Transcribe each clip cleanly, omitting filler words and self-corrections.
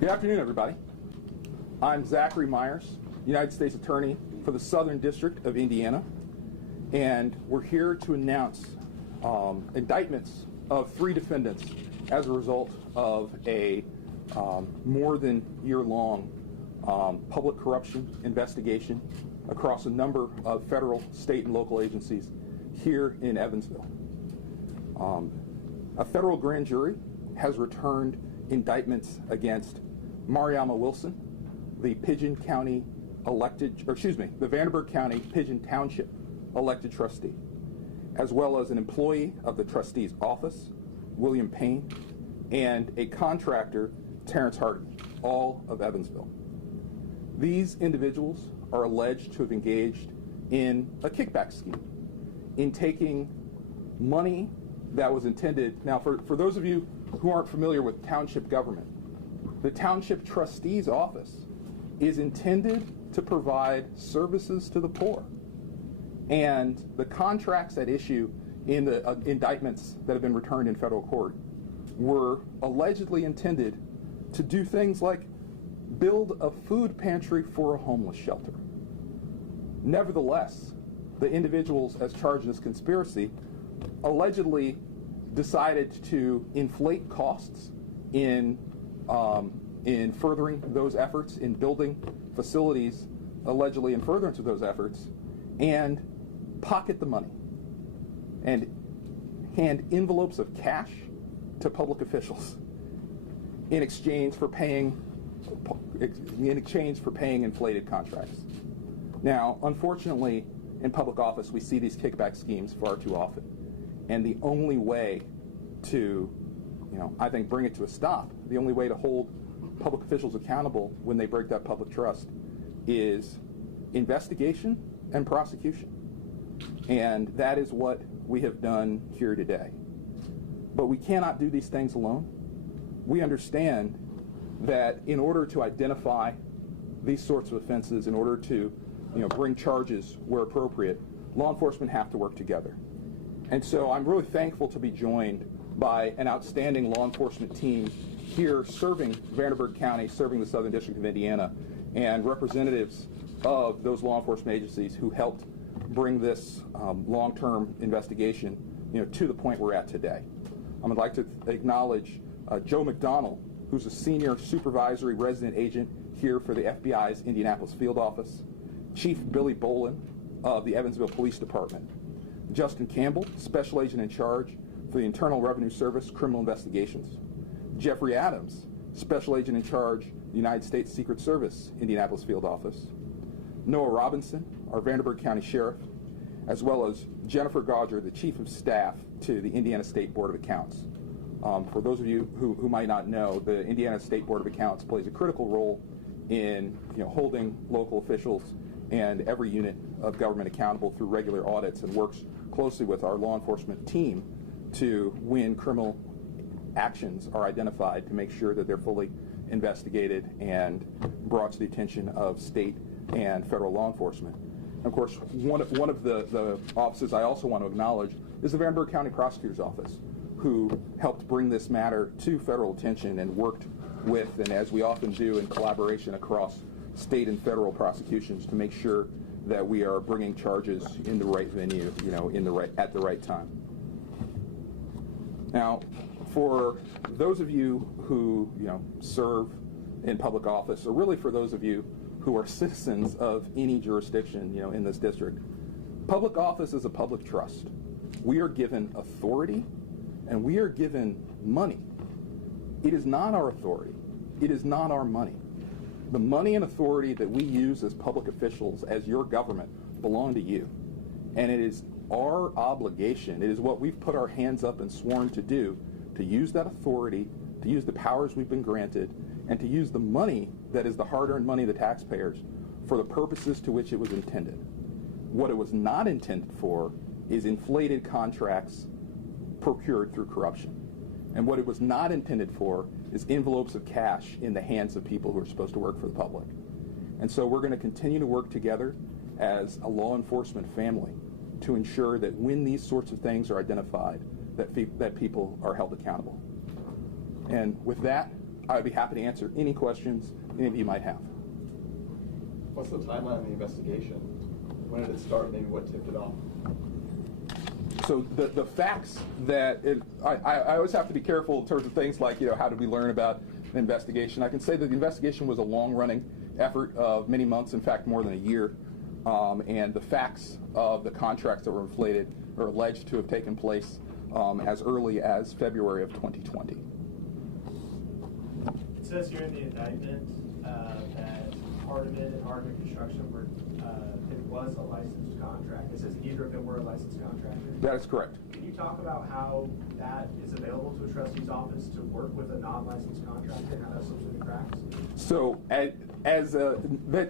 Good afternoon, everybody. I'm Zachary Myers, United States Attorney for the Southern District of Indiana, and we're here to announce indictments of 3 defendants as a result of a more than year-long public corruption investigation across a number of federal, state, and local agencies here in Evansville. A federal grand jury has returned indictments against Mariama Wilson, the Vanderburgh County Pigeon Township elected trustee, as well as an employee of the trustee's office, William Payne, and a contractor, Terrence Hardy, all of Evansville. These individuals are alleged to have engaged in a kickback scheme, in taking money that was intended. Now, for those of you who aren't familiar with township government, the township trustee's office is intended to provide services to the poor. And the contracts at issue in the indictments that have been returned in federal court were allegedly intended to do things like build a food pantry for a homeless shelter. Nevertheless, the individuals as charged in this conspiracy allegedly decided to inflate costs in furthering those efforts, in building facilities allegedly in furtherance of those efforts, and pocket the money and hand envelopes of cash to public officials in exchange for paying inflated contracts. Now, unfortunately, in public office, we see these kickback schemes far too often. And the only way to, I think, bring it to a stop, the only way to hold public officials accountable when they break that public trust is investigation and prosecution. And that is what we have done here today. But we cannot do these things alone. We understand that in order to identify these sorts of offenses, in order to bring charges where appropriate, law enforcement have to work together. And so I'm really thankful to be joined by an outstanding law enforcement team here serving Vanderburgh County, serving the Southern District of Indiana, and representatives of those law enforcement agencies who helped bring this long-term investigation to the point we're at today. I would like to acknowledge Joe McDonald, who's a senior supervisory resident agent here for the FBI's Indianapolis field office, Chief Billy Bolin of the Evansville Police Department, Justin Campbell, Special Agent in Charge for the Internal Revenue Service Criminal Investigations, Jeffrey Adams, Special Agent in Charge, United States Secret Service, Indianapolis Field Office, Noah Robinson, our Vanderburgh County Sheriff, as well as Jennifer Gaudger, the Chief of Staff to the Indiana State Board of Accounts. For those of you who might not know, the Indiana State Board of Accounts plays a critical role in holding local officials and every unit of government accountable through regular audits, and works closely with our law enforcement team to, when criminal actions are identified, to make sure that they're fully investigated and brought to the attention of state and federal law enforcement. And of course, one of the offices I also want to acknowledge is the Vanderburgh County Prosecutor's Office, who helped bring this matter to federal attention and worked with, and as we often do, in collaboration across state and federal prosecutions to make sure that we are bringing charges in the right venue, at the right time. Now, for those of you who, serve in public office, or really for those of you who are citizens of any jurisdiction, in this district, public office is a public trust. We are given authority and we are given money. It is not our authority. It is not our money. The money and authority that we use as public officials, as your government, belong to you. And it is our obligation, it is what we've put our hands up and sworn to do, to use that authority, to use the powers we've been granted, and to use the money that is the hard-earned money of the taxpayers for the purposes to which it was intended. What it was not intended for is inflated contracts procured through corruption. And what it was not intended for is envelopes of cash in the hands of people who are supposed to work for the public. And so we're going to continue to work together as a law enforcement family to ensure that when these sorts of things are identified, that people are held accountable. And with that, I would be happy to answer any questions any of you might have. What's the timeline of the investigation? When did it start? Maybe what tipped it off? So the facts that I always have to be careful in terms of things like, how did we learn about an investigation? I can say that the investigation was a long-running effort of many months, in fact, more than a year. And the facts of the contracts that were inflated are alleged to have taken place as early as February of 2020. It says here in the indictment that Hardiman and Hardiman Construction were, it was a licensed contract. It says neither of them were a licensed contractor. That is correct. Can you talk about how that is available to a trustee's office to work with a non-licensed contractor and how that slips through the cracks? So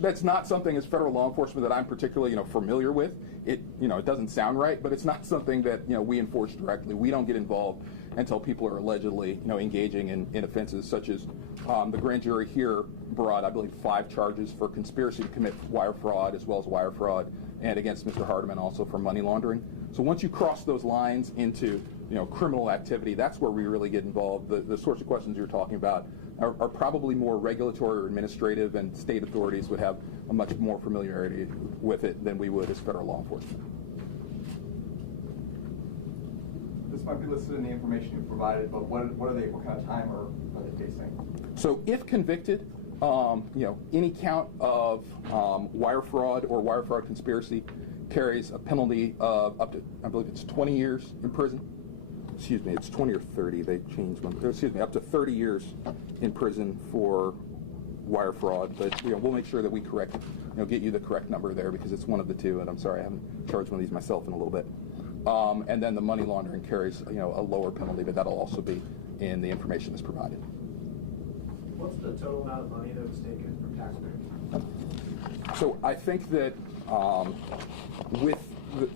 that's not something as federal law enforcement that I'm particularly familiar with. It doesn't sound right, but it's not something that we enforce directly. We don't get involved until people are allegedly engaging in offenses such as the grand jury here brought, I believe, 5 charges for conspiracy to commit wire fraud as well as wire fraud, and against Mr. Hardiman also for money laundering. So once you cross those lines into criminal activity, that's where we really get involved. The sorts of questions you're talking about are probably more regulatory or administrative, and state authorities would have a much more familiarity with it than we would as federal law enforcement. This might be listed in the information you provided, but what kind of time are they facing? So if convicted, any count of wire fraud or wire fraud conspiracy carries a penalty of up to, I believe it's 20 years in prison. Excuse me, it's 20 or 30. They changed one. Excuse me, up to 30 years in prison for wire fraud. But we'll make sure that we get you the correct number there, because it's one of the two. And I'm sorry, I haven't charged one of these myself in a little bit. And then the money laundering carries a lower penalty, but that'll also be in the information that's provided. What's the total amount of money that was taken from taxpayers? So I think that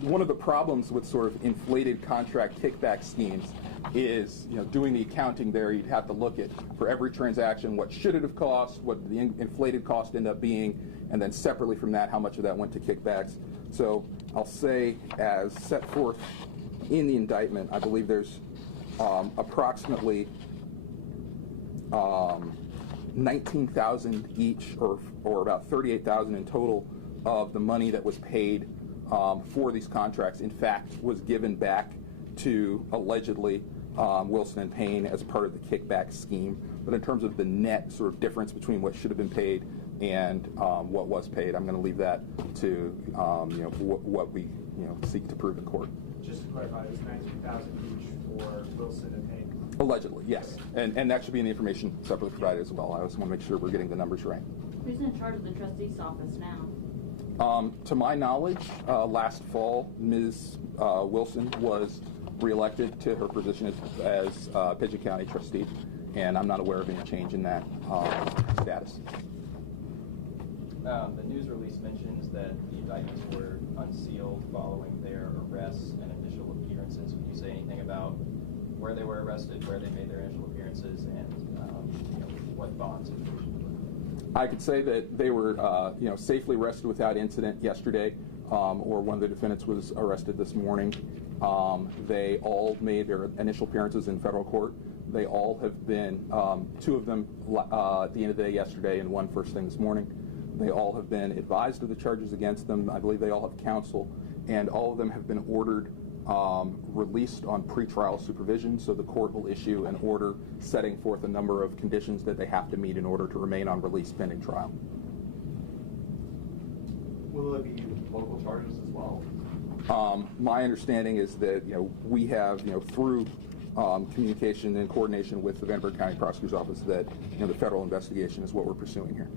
one of the problems with sort of inflated contract kickback schemes is, doing the accounting there, you'd have to look at, for every transaction, what should it have cost, what the inflated cost ended up being, and then separately from that, how much of that went to kickbacks. So I'll say, as set forth in the indictment, I believe there's approximately 19,000 each, or about 38,000 in total, of the money that was paid for these contracts, in fact, was given back to, allegedly, Wilson and Payne as part of the kickback scheme. But in terms of the net sort of difference between what should have been paid and what was paid, I'm going to leave that to what we seek to prove in court. Just to clarify, it was 19,000 each for Wilson and Payne. Allegedly, yes, and that should be in the information separately provided as well. I just want to make sure we're getting the numbers right. Who's in charge of the trustee's office now? To my knowledge, last fall, Ms. Wilson was reelected to her position as Pigeon County Trustee, and I'm not aware of any change in that status. The news release mentions that the indictments were unsealed following their arrests and initial appearances. Would you say anything about where they were arrested, where they made their initial appearances, and what bonds? I could say that they were, safely arrested without incident yesterday, or one of the defendants was arrested this morning. They all made their initial appearances in federal court. They all have been, 2 of them at the end of the day yesterday and 1 first thing this morning. They all have been advised of the charges against them. I believe they all have counsel, and all of them have been ordered released on pretrial supervision, so the court will issue an order setting forth a number of conditions that they have to meet in order to remain on release pending trial. Will there be local charges as well? My understanding is that we have through communication and coordination with the Vanderbilt County Prosecutor's Office that the federal investigation is what we're pursuing here.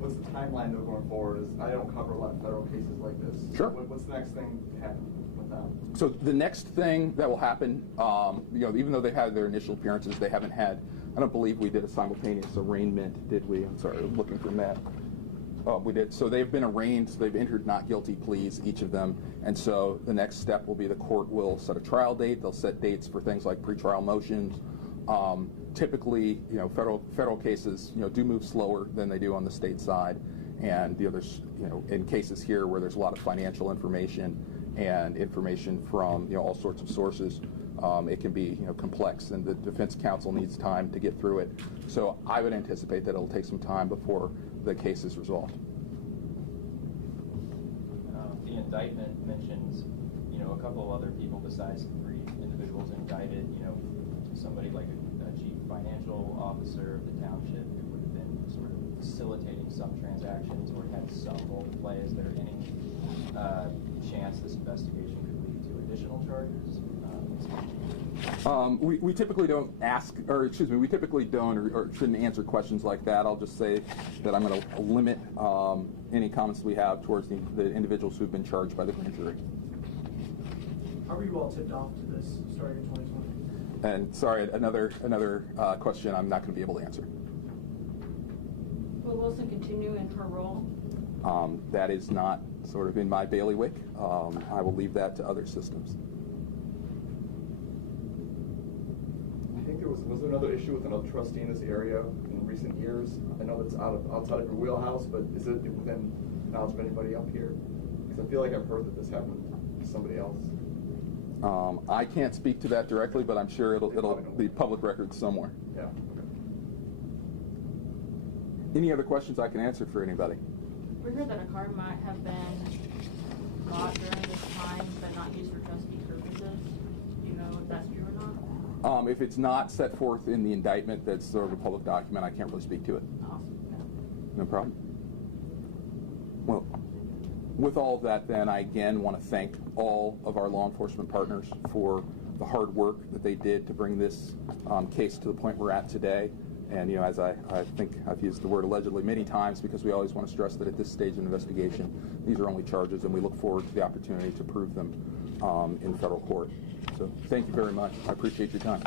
What's the timeline though going forward? I don't cover a lot of federal cases like this. Sure. What's the next thing to happen with them? So the next thing that will happen, even though they had their initial appearances, they haven't had. I don't believe we did a simultaneous arraignment, did we? I'm sorry, I'm looking from that. We did. So they've been arraigned. They've entered not guilty pleas, each of them. And so the next step will be the court will set a trial date. They'll set dates for things like pretrial motions. Typically, federal cases, do move slower than they do on the state side. And there's, in cases here where there's a lot of financial information and information from, all sorts of sources, it can be complex, and the defense counsel needs time to get through it. So I would anticipate that it'll take some time before the case is resolved. The indictment mentions, a couple of other people besides the 3 individuals indicted. Somebody like a chief financial officer of the township who would have been sort of facilitating some transactions or had some role to play. Is there any chance this investigation could lead to additional charges? We typically don't ask, or excuse me, we typically don't or shouldn't answer questions like that. I'll just say that I'm going to limit any comments we have towards the individuals who've been charged by the grand jury. How were you all tipped off to this starting in 2020? And sorry, another question I'm not going to be able to answer. Will Wilson continue in her role? That is not sort of in my bailiwick. I will leave that to other systems. I think was there another issue with another trustee in this area in recent years? I know that's outside of your wheelhouse, but is it within knowledge of anybody up here? Because I feel like I've heard that this happened to somebody else. I can't speak to that directly, but I'm sure it'll be public record somewhere. Yeah. Okay. Any other questions I can answer for anybody? We heard that a car might have been bought during this time but not used for trustee purposes. Do you know if that's true or not? If it's not set forth in the indictment, that's sort of a public document. I can't really speak to it. Awesome. No problem. Well, with all of that, then, I again want to thank all of our law enforcement partners for the hard work that they did to bring this case to the point we're at today. And, as I think I've used the word allegedly many times, because we always want to stress that at this stage of investigation, these are only charges, and we look forward to the opportunity to prove them in federal court. So thank you very much. I appreciate your time.